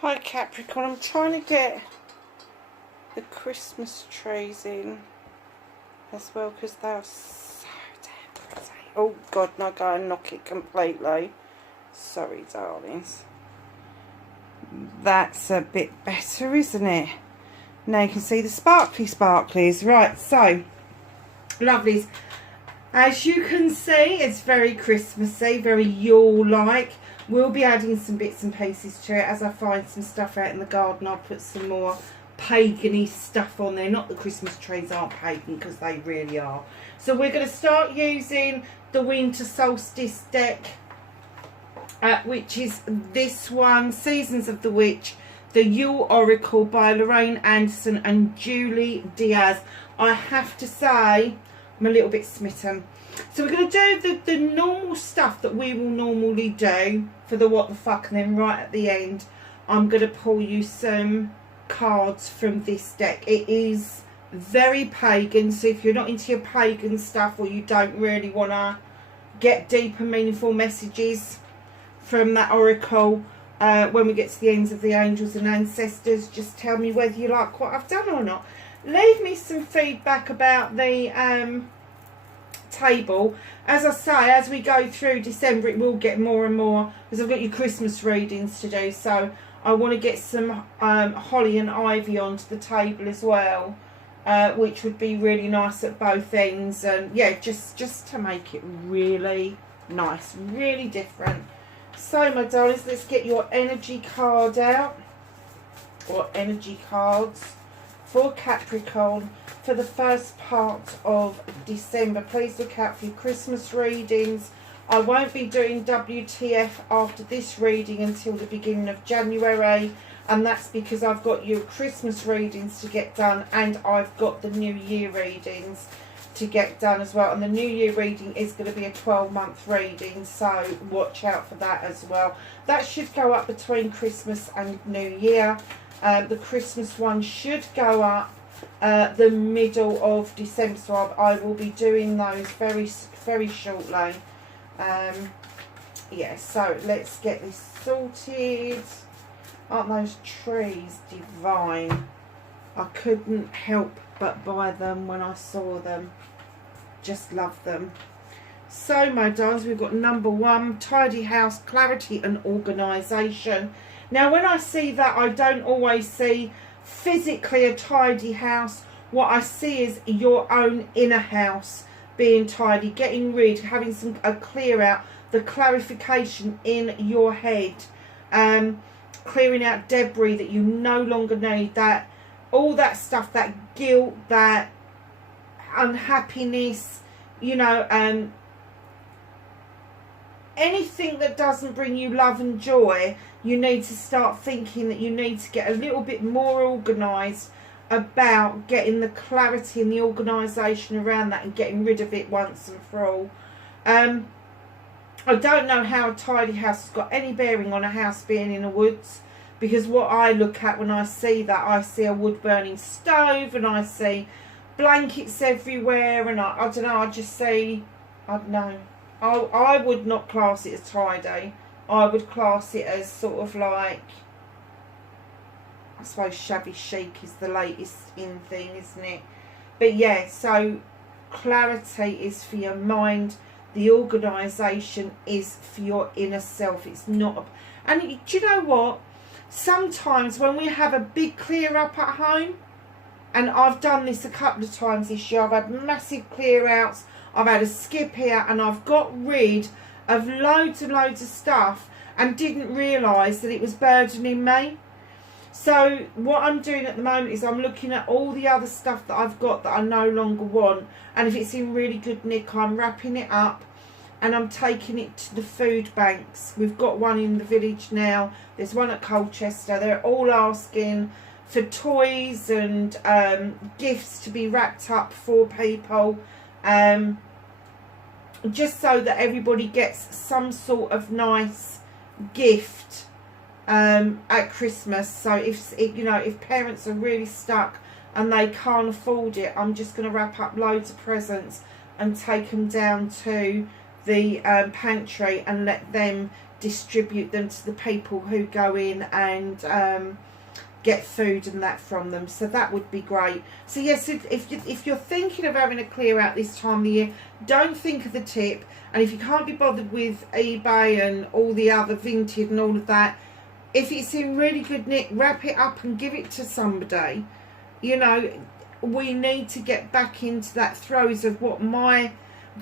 Hi Capricorn, I'm trying to get the Christmas trees in as well because they're so damn pretty. Oh God, no, go and knock it completely. Sorry darlings. That's a bit better, isn't it? Now you can see the sparklies. Right, so lovelies. As you can see, it's very Christmassy, very Yule-like. We'll be adding some bits and pieces to it as I find some stuff out in the garden. I'll put some more pagan-y stuff on there. Not that Christmas trees aren't pagan, because they really are. So we're going to start using the Winter Solstice deck, which is this one, Seasons of the Witch, the Yule Oracle by Lorraine Anderson and Julie Diaz. I have to say, I'm a little bit smitten. So we're going to do the normal stuff that we will normally do for the what the fuck, and then right at the end I'm going to pull you some cards from this deck. It is very pagan, so if you're not into your pagan stuff, or you don't really want to get deep and meaningful messages from that oracle, when we get to the ends of the angels and ancestors, just tell me whether you like what I've done or not. Leave me some feedback about the table. As I say, as we go through December, it will get more and more, because I've got your Christmas readings to do, so I want to get some holly and ivy onto the table as well, which would be really nice at both ends, and yeah, just to make it really nice, really different. So my darlings, let's get your energy card out, or energy cards for Capricorn for the first part of December. Please look out for your Christmas readings. I won't be doing WTF after this reading until the beginning of January, and that's because I've got your Christmas readings to get done, and I've got the New Year readings to get done as well. And the New Year reading is going to be a 12-month reading, so watch out for that as well. That should go up between Christmas and New Year. The Christmas one should go up the middle of December, so I will be doing those very shortly. Yeah, so let's get this sorted. Aren't those trees divine? I couldn't help but buy them when I saw them. Just love them. So my darlings, we've got number 1, tidy house, clarity and organisation. Now when I see that, I don't always see physically a tidy house. What I see is your own inner house being tidy, getting rid, having a clear out, the clarification in your head, clearing out debris that you no longer need, that all that stuff, that guilt, that unhappiness, you know, anything that doesn't bring you love and joy. You need to start thinking that you need to get a little bit more organised about getting the clarity and the organisation around that and getting rid of it once and for all. I don't know how a tidy house has got any bearing on a house being in the woods, because what I look at when I see that, I see a wood burning stove, and I see blankets everywhere, and I don't know, I just see, I don't know. I would not class it as tidy. I would class it as sort of like, I suppose shabby chic is the latest in thing, isn't it? But yeah, so clarity is for your mind. The organisation is for your inner self. It's not. And do you know what? Sometimes when we have a big clear up at home, and I've done this a couple of times this year, I've had massive clear outs. I've had a skip here, and I've got rid of loads and loads of stuff and didn't realise that it was burdening me. So what I'm doing at the moment is I'm looking at all the other stuff that I've got that I no longer want, and if it's in really good nick, I'm wrapping it up and I'm taking it to the food banks. We've got one in the village now, there's one at Colchester. They're all asking for toys and gifts to be wrapped up for people, just so that everybody gets some sort of nice gift at Christmas. So if you know, if parents are really stuck and they can't afford it, I'm just going to wrap up loads of presents and take them down to the pantry and let them distribute them to the people who go in and get food and that from them. So that would be great. So yes, if you're thinking of having a clear out this time of the year, don't think of the tip. And if you can't be bothered with eBay and all the other Vinted and all of that, if it's in really good nick, wrap it up and give it to somebody. You know, we need to get back into that throes of what my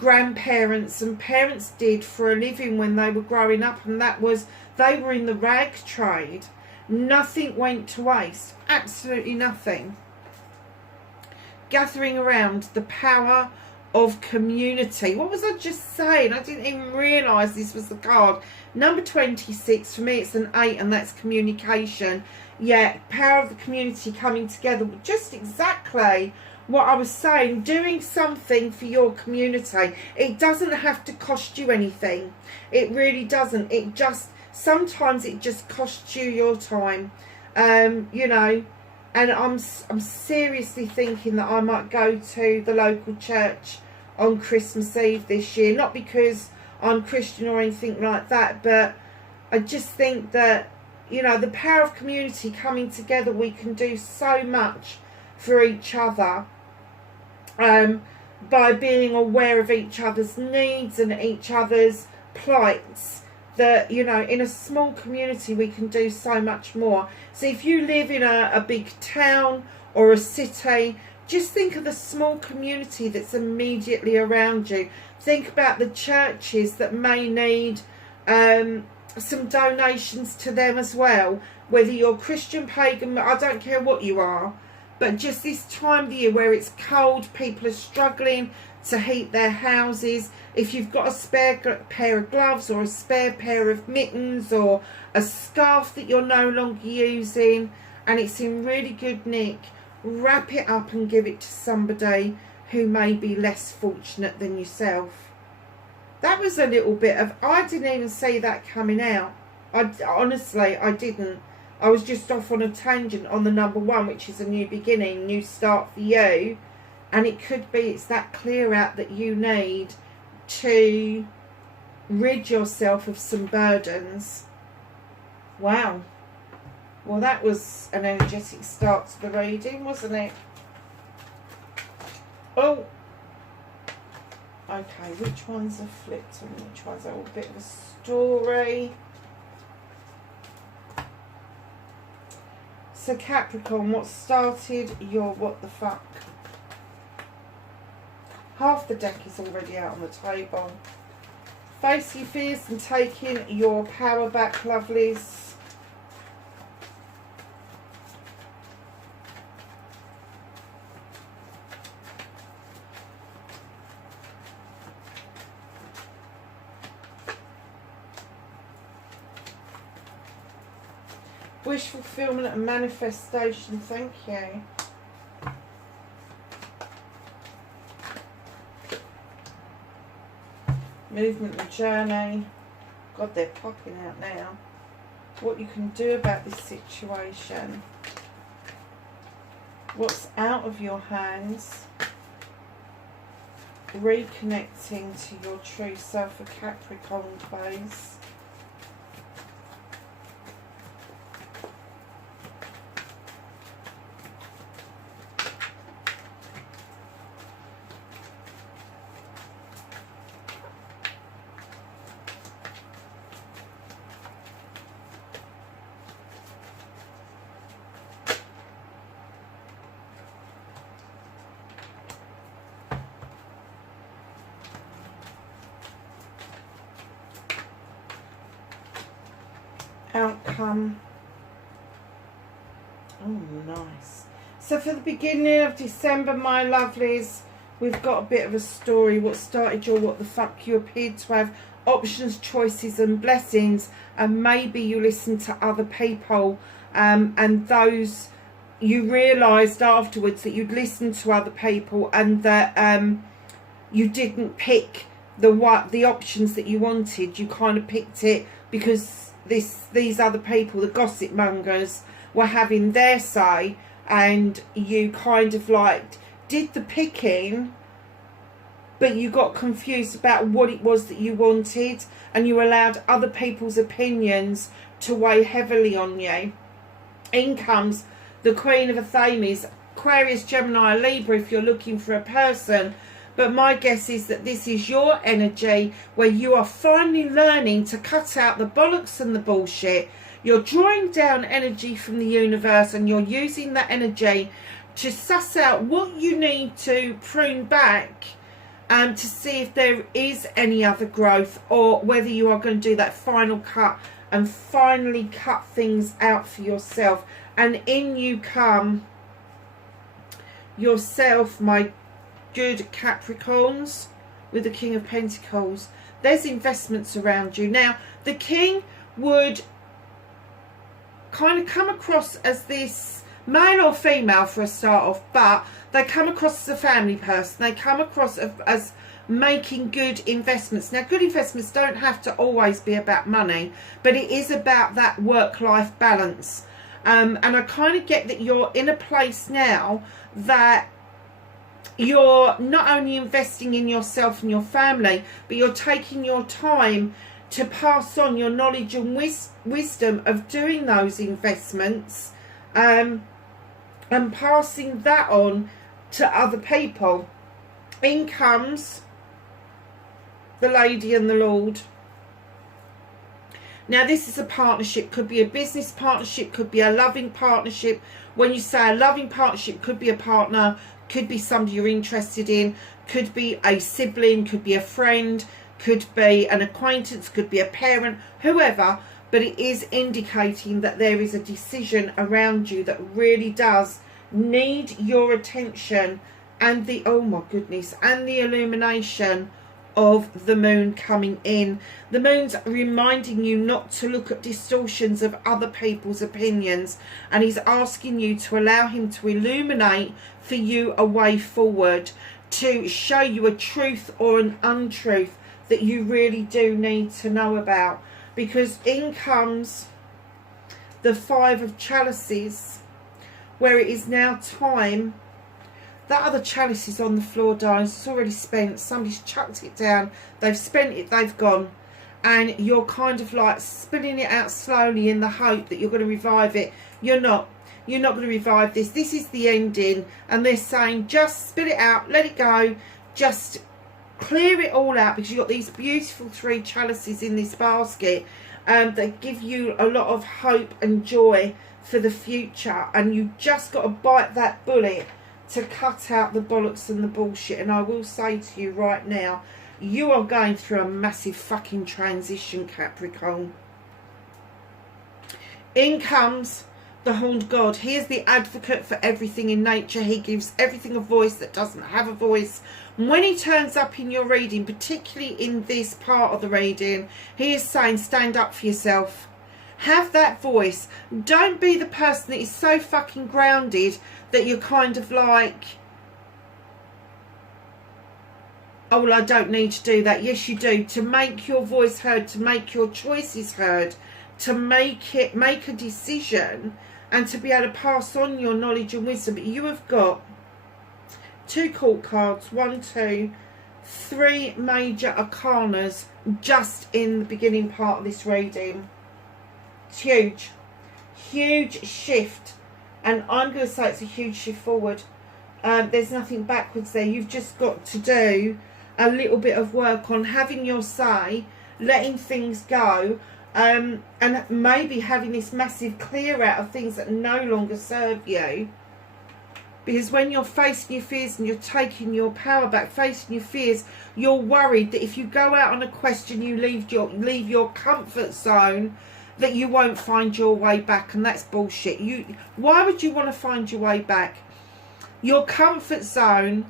grandparents and parents did for a living when they were growing up, and that was they were in the rag trade. Nothing went to waste, absolutely nothing. Gathering around, the power of community. What was I just saying? I didn't even realise this was the card. Number 26, for me it's an 8, and that's communication. Yeah, power of the community coming together. Just exactly what I was saying, doing something for your community. It doesn't have to cost you anything. It really doesn't. It just, sometimes it just costs you your time. You know, and I'm seriously thinking that I might go to the local church on Christmas Eve this year. Not because I'm Christian or anything like that, but I just think that, you know, the power of community coming together, we can do so much for each other. By being aware of each other's needs and each other's plights, that, you know, in a small community we can do so much more. So if you live in a big town or a city, just think of the small community that's immediately around you. Think about the churches that may need some donations to them as well, whether you're Christian, pagan, I don't care what you are. But just this time of the year where it's cold, people are struggling to heat their houses. If you've got a spare pair of gloves or a spare pair of mittens or a scarf that you're no longer using and it's in really good nick, wrap it up and give it to somebody who may be less fortunate than yourself. That was a little bit of, I didn't even see that coming out. Honestly, I didn't. I was just off on a tangent on the number 1, which is a new beginning, new start for you. And it could be it's that clear out that you need to rid yourself of some burdens. Wow. Well, that was an energetic start to the reading, wasn't it? Oh. Okay, which ones are flipped and which ones are a bit of a story? So Capricorn, what started your what the fuck? Half the deck is already out on the table. Face your fears and taking your power back, lovelies. Wish fulfillment and manifestation, thank you. Movement and journey. God, they're popping out now. What you can do about this situation. What's out of your hands. Reconnecting to your true self, a Capricorn phase. Outcome. Oh, nice. So for the beginning of December, my lovelies, we've got a bit of a story. What started your what the fuck? You appeared to have options, choices and blessings, and maybe you listened to other people, and those you realised afterwards that you'd listened to other people and that you didn't pick the options that you wanted. You kind of picked it because these other people, the gossip mongers, were having their say, and you kind of like did the picking but you got confused about what it was that you wanted, and you allowed other people's opinions to weigh heavily on you. In comes the Queen of Athames, Aquarius, Gemini, Libra if you're looking for a person. But my guess is that this is your energy where you are finally learning to cut out the bollocks and the bullshit. You're drawing down energy from the universe, and you're using that energy to suss out what you need to prune back, to see if there is any other growth, or whether you are going to do that final cut and finally cut things out for yourself. And in you come yourself, my good Capricorns, with the King of Pentacles. There's investments around you. Now, the King would kind of come across as this male or female for a start off, but they come across as a family person. They come across as making good investments. Now, good investments don't have to always be about money, but it is about that work-life balance. And I kind of get that you're in a place now that you're not only investing in yourself and your family, but you're taking your time to pass on your knowledge and wisdom of doing those investments, and passing that on to other people. In comes the Lady and the Lord. Now, this is a partnership. Could be a business partnership, could be a loving partnership. When you say a loving partnership, could be a partner, could be somebody you're interested in, could be a sibling, could be a friend, could be an acquaintance, could be a parent, whoever. But it is indicating that there is a decision around you that really does need your attention, and the, oh my goodness, and the illumination of the moon coming in. The moon's reminding you not to look at distortions of other people's opinions, and he's asking you to allow him to illuminate for you a way forward, to show you a truth or an untruth that you really do need to know about. Because in comes the Five of Chalices, where it is now time. That other chalice is on the floor, darling. It's already spent. Somebody's chucked it down. They've spent it. They've gone. And you're kind of like spilling it out slowly in the hope that you're going to revive it. You're not. You're not going to revive this. This is the ending. And they're saying, just spill it out. Let it go. Just clear it all out, because you've got these beautiful 3 chalices in this basket that give you a lot of hope and joy for the future. And you just got to bite that bullet to cut out the bollocks and the bullshit. And I will say to you right now, you are going through a massive fucking transition, Capricorn. In comes the Horned God. He is the advocate for everything in nature. He gives everything a voice that doesn't have a voice. And when he turns up in your reading, particularly in this part of the reading, he is saying, stand up for yourself. Have that voice. Don't be the person that is so fucking grounded that you're kind of like, oh, well, I don't need to do that. Yes, you do. To make your voice heard, to make your choices heard, to make a decision, and to be able to pass on your knowledge and wisdom. But you have got 2 court cards, 1, 2, 3 major arcanas just in the beginning part of this reading. It's huge. Huge shift. And I'm going to say it's a huge shift forward. There's nothing backwards there. You've just got to do a little bit of work on having your say, letting things go, and maybe having this massive clear out of things that no longer serve you. Because when you're facing your fears and you're taking your power back, facing your fears, you're worried that if you go out on a quest and you leave your comfort zone, that you won't find your way back. And that's bullshit. Why would you want to find your way back? Your comfort zone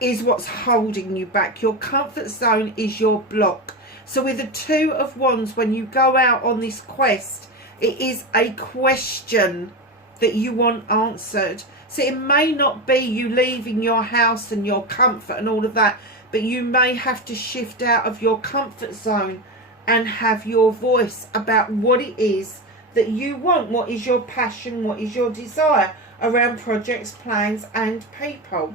is what's holding you back. Your comfort zone is your block. So with the 2 of Wands, when you go out on this quest, it is a question that you want answered. So it may not be you leaving your house and your comfort and all of that, but you may have to shift out of your comfort zone and have your voice about what it is that you want. What is your passion? What is your desire around projects, plans and people?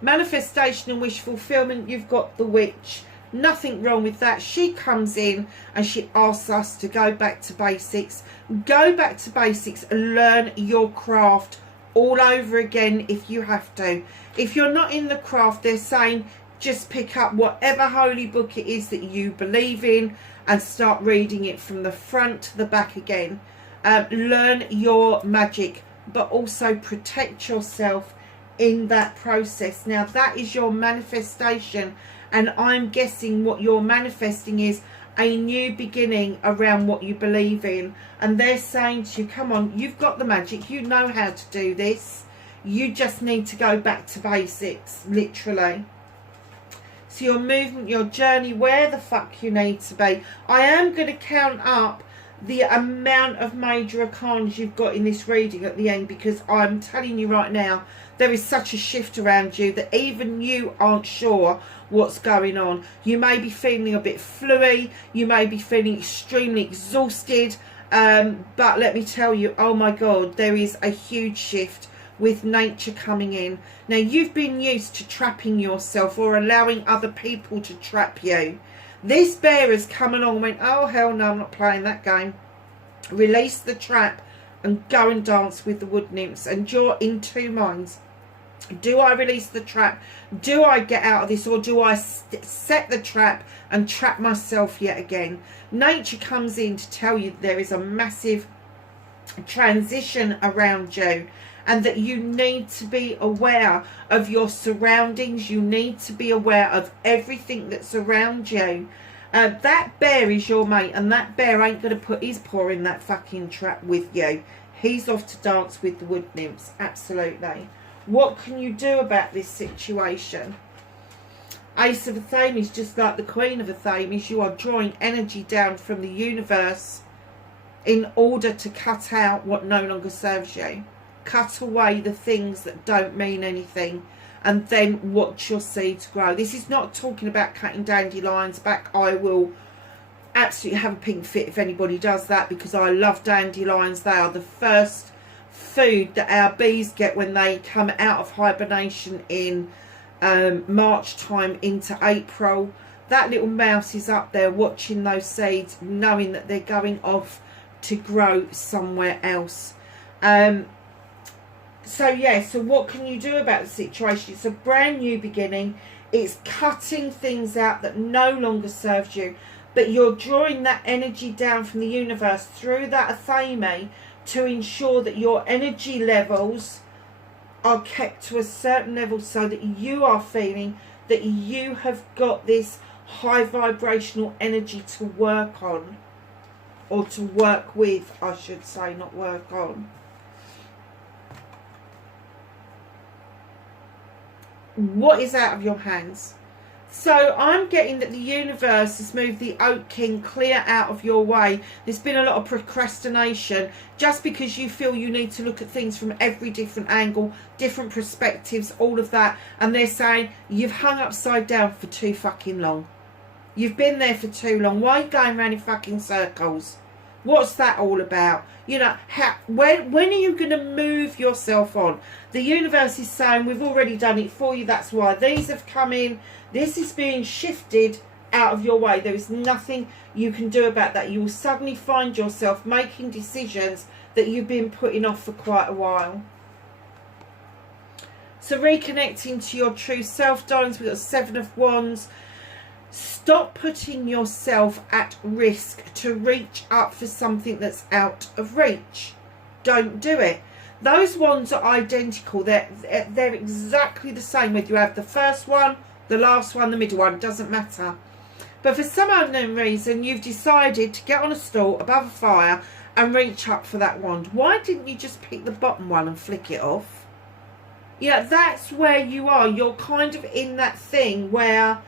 Manifestation and wish fulfillment, you've got the witch. Nothing wrong with that. She comes in and she asks us to go back to basics. Go back to basics and learn your craft all over again if you have to. If you're not in the craft, they're saying just pick up whatever holy book it is that you believe in and start reading it from the front to the back again. Learn your magic, but also protect yourself in that process. Now that is your manifestation, and I'm guessing what you're manifesting is a new beginning around what you believe in. And they're saying to you, come on, you've got the magic, you know how to do this, you just need to go back to basics, literally. So your movement, your journey, where the fuck you need to be. I am going to count up the amount of major arcana you've got in this reading at the end, because I'm telling you right now, there is such a shift around you that even you aren't sure what's going on. You may be feeling a bit fluey, you may be feeling extremely exhausted, but let me tell you, oh my god, there is a huge shift with nature coming in. Now you've been used to trapping yourself or allowing other people to trap you. This bear has come along and went, oh hell no, I'm not playing that game. Release the trap and go and dance with the wood nymphs. And you're in two minds. Do I release the trap? Do I get out of this? Or do I set the trap and trap myself yet again? Nature comes in to tell you there is a massive transition around you, and that you need to be aware of your surroundings. You need to be aware of everything that's around you. That bear is your mate, and that bear ain't going to put his paw in that fucking trap with you. He's off to dance with the wood nymphs. Absolutely. What can you do about this situation? Ace of Athame is just like the Queen of Athame. You are drawing energy down from the universe in order to cut out what no longer serves you. Cut away the things that don't mean anything, and then watch your seeds grow. This is not talking about cutting dandelions back. I will absolutely have a pink fit if anybody does that, because I love dandelions. They are the first food that our bees get when they come out of hibernation in March time into April. That little mouse is up there watching those seeds, knowing that they're going off to grow somewhere else. So yeah, so what can you do about the situation? It's a brand new beginning. It's cutting things out that no longer serves you, but you're drawing that energy down from the universe through that Athame to ensure that your energy levels are kept to a certain level, so that you are feeling that you have got this high vibrational energy to work on, or to work with, I should say, not work on. What is out of your hands? So I'm getting that the universe has moved the Oak King clear out of your way. There's been a lot of procrastination just because you feel you need to look at things from every different angle, different perspectives, all of that. And they're saying you've hung upside down for too fucking long. You've been there for too long. Why are you going around in fucking circles? What's that all about? You know, when are you going to move yourself on? The universe is saying, we've already done it for you. That's why these have come in. This is being shifted out of your way. There is nothing you can do about that. You will suddenly find yourself making decisions that you've been putting off for quite a while. So reconnecting to your true self, darlings. We've got 7 of Wands. Stop putting yourself at risk to reach up for something that's out of reach. Don't do it. Those wands are identical. They're exactly the same, whether you have the first one, the last one, the middle one, doesn't matter. But for some unknown reason, you've decided to get on a stool above a fire and reach up for that wand. Why didn't you just pick the bottom one and flick it off? Yeah, that's where you are. You're kind of in that thing where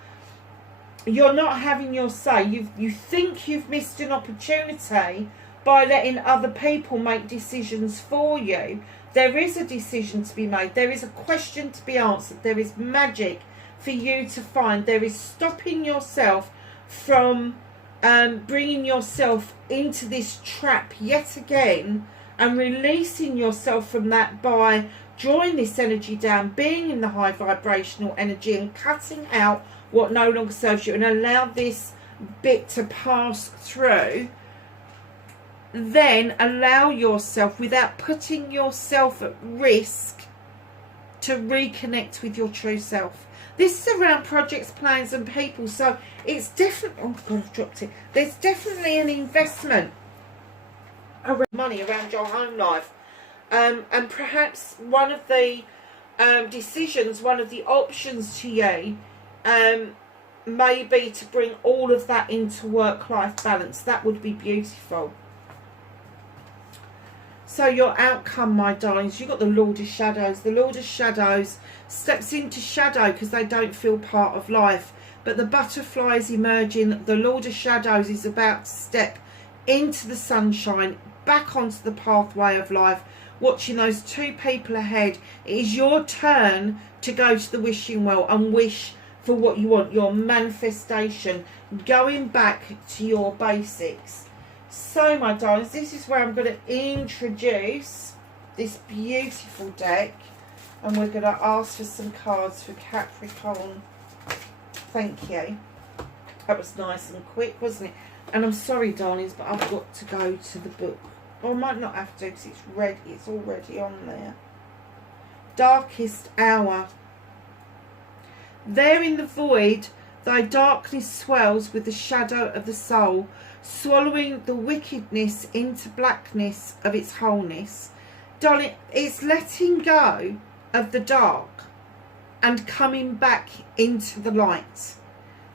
you're not having your say. You think you've missed an opportunity by letting other people make decisions for you. There is a decision to be made. There is a question to be answered. There is magic for you to find. There is stopping yourself from bringing yourself into this trap yet again, and releasing yourself from that by drawing this energy down, being in the high vibrational energy and cutting out what no longer serves you, and allow this bit to pass through, then allow yourself, without putting yourself at risk, to reconnect with your true self. This is around projects, plans and people, so it's definitely, oh God, I've dropped it. There's definitely an investment around money, around your home life. And perhaps one of the decisions, one of the options to you may be to bring all of that into work-life balance. That would be beautiful. So your outcome, my darlings, you've got the Lord of Shadows. The Lord of Shadows steps into shadow because they don't feel part of life. But the butterfly is emerging. The Lord of Shadows is about to step into the sunshine, back onto the pathway of life, watching those two people ahead. It is your turn to go to the wishing well and wish for what you want, your manifestation, going back to your basics. So, my darlings, this is where I'm going to introduce this beautiful deck, and we're going to ask for some cards for Capricorn. Thank you. That was nice and quick, wasn't it? And I'm sorry, darlings, but I've got to go to the book. Or I might not have to because it's ready. It's already on there. Darkest hour. There in the void, thy darkness swells with the shadow of the soul, swallowing the wickedness into blackness of its wholeness. Darling, it's letting go of the dark and coming back into the light.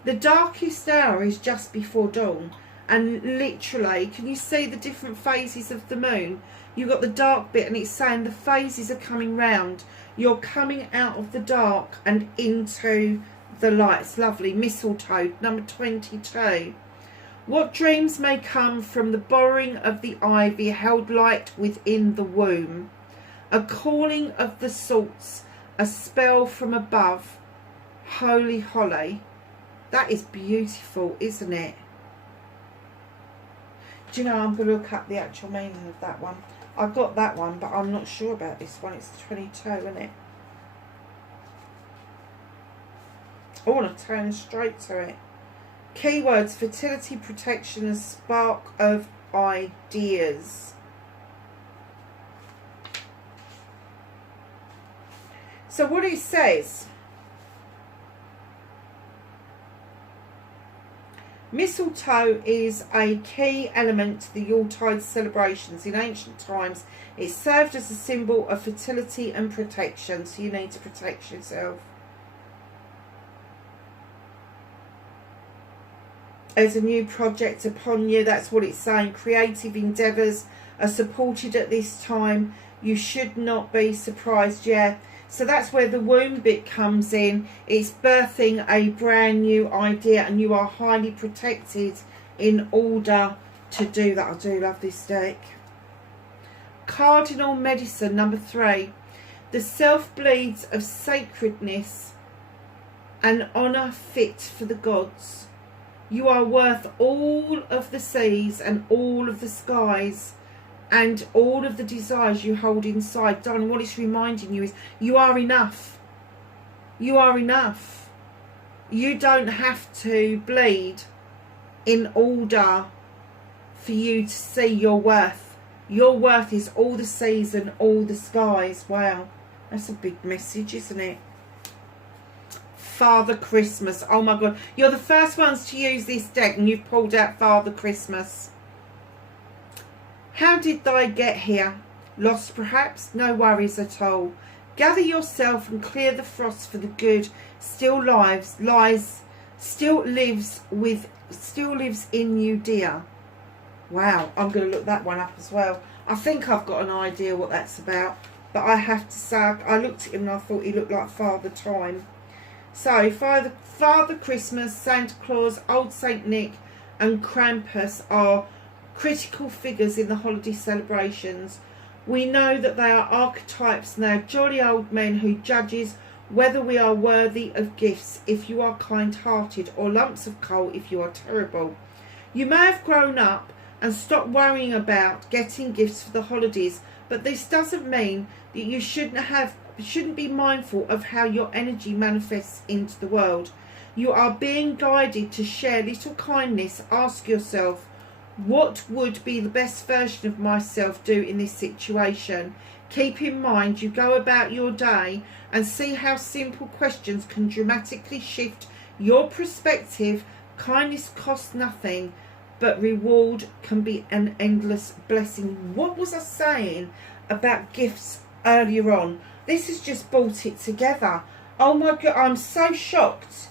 The darkest hour is just before dawn. And literally, can you see the different phases of the moon? You've got the dark bit and it's saying the phases are coming round. You're coming out of the dark and into the light. It's lovely. Mistletoe, number 22. What dreams may come from the borrowing of the ivy held light within the womb? A calling of the salts, a spell from above. Holy holly. That is beautiful, isn't it? Do you know, I'm going to look up the actual meaning of that one. I got that one, but I'm not sure about this one. It's 22, isn't it? I want to turn straight to it. Keywords: fertility, protection, and spark of ideas. So what it says, mistletoe is a key element to the Yuletide celebrations. In ancient times, it served as a symbol of fertility and protection, so you need to protect yourself. There's a new project upon you, that's what it's saying. Creative endeavours are supported at this time. You should not be surprised, yeah. So that's where the womb bit comes in. It's birthing a brand new idea and you are highly protected in order to do that. I do love this deck. Cardinal Medicine, number 3. The self bleeds of sacredness and honour fit for the gods. You are worth all of the seas and all of the skies and all of the desires you hold inside. Darling, what it's reminding you is you are enough. You are enough. You don't have to bleed in order for you to see your worth. Your worth is all the seas and all the skies. Wow, that's a big message, isn't it? Father Christmas. Oh my God. You're the first ones to use this deck and you've pulled out Father Christmas. How did I get here? Lost perhaps? No worries at all. Gather yourself and clear the frost, for the good still lives still lives in you, dear. Wow, I'm going to look that one up as well. I think I've got an idea what that's about, but I have to say, I looked at him and I thought he looked like Father Time. So, Father Christmas, Santa Claus, Old Saint Nick and Krampus are critical figures in the holiday celebrations. We know that they are archetypes and they are jolly old men who judges whether we are worthy of gifts if you are kind-hearted, or lumps of coal if you are terrible. You may have grown up and stopped worrying about getting gifts for the holidays, But this doesn't mean that you shouldn't be mindful of how your energy manifests into the world. You are being guided to share little kindness. Ask yourself, what would be the best version of myself do in this situation? Keep in mind you go about your day and see how simple questions can dramatically shift your perspective. Kindness costs nothing, but reward can be an endless blessing. What was I saying about gifts earlier on? This has just brought it together. Oh my God, I'm so shocked.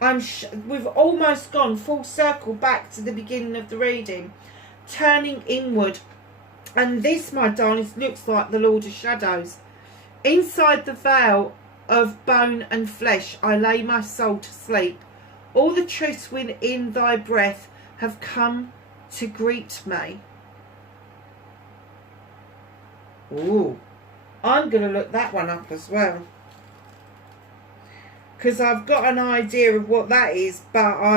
We've almost gone full circle back to the beginning of the reading, turning inward. And this, my darlings, looks like the Lord of Shadows. Inside the veil of bone and flesh, I lay my soul to sleep. All the truths within thy breath have come to greet me. Ooh, I'm going to look that one up as well, because I've got an idea of what that is, but I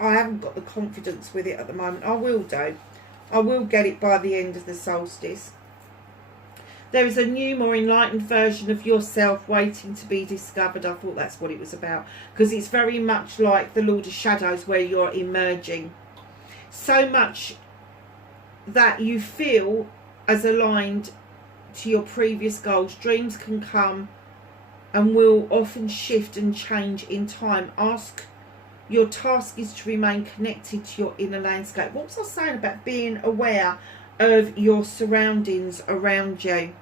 haven't got the confidence with it at the moment. I will do. I will get it by the end of the solstice. There is a new, more enlightened version of yourself waiting to be discovered. I thought that's what it was about, because it's very much like the Lord of Shadows, where you're emerging. So much that you feel as aligned to your previous goals. Dreams can come and will often shift and change in time. Your task is to remain connected to your inner landscape. What was I saying about being aware of your surroundings around you?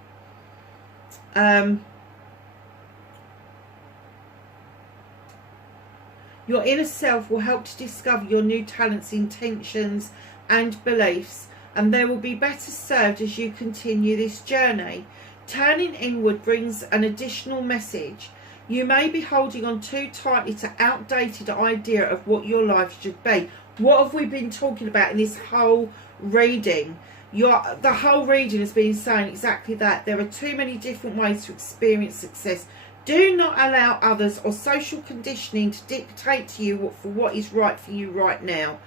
Your inner self will help to discover your new talents, intentions and beliefs, and they will be better served as you continue this journey. Turning inward brings an additional message. You may be holding on too tightly to outdated idea of what your life should be. What have we been talking about in this whole reading? The whole reading has been saying exactly that. There are too many different ways to experience success. Do not allow others or social conditioning to dictate to you what is right for you right now.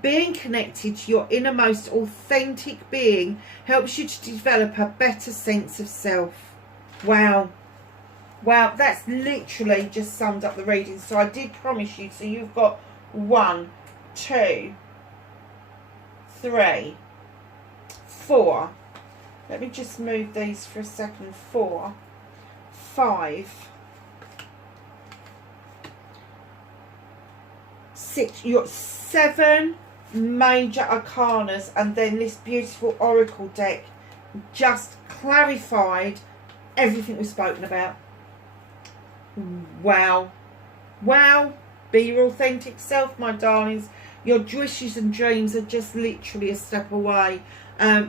Being connected to your innermost authentic being helps you to develop a better sense of self. Wow. Wow, that's literally just summed up the reading. So I did promise you. So you've got 1, 2, 3, 4. Let me just move these for a second. 4, 5, 6. You got 7 major arcanas, and then this beautiful oracle deck just clarified everything we've spoken about. Wow. Wow. Be your authentic self, my darlings. Your wishes and dreams are just literally a step away.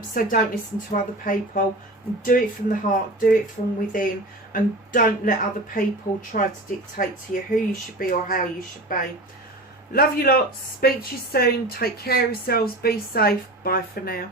So don't listen to other people. Do it from the heart. Do it from within. And don't let other people try to dictate to you who you should be or how you should be. Love you lots. Speak to you soon. Take care of yourselves. Be safe. Bye for now.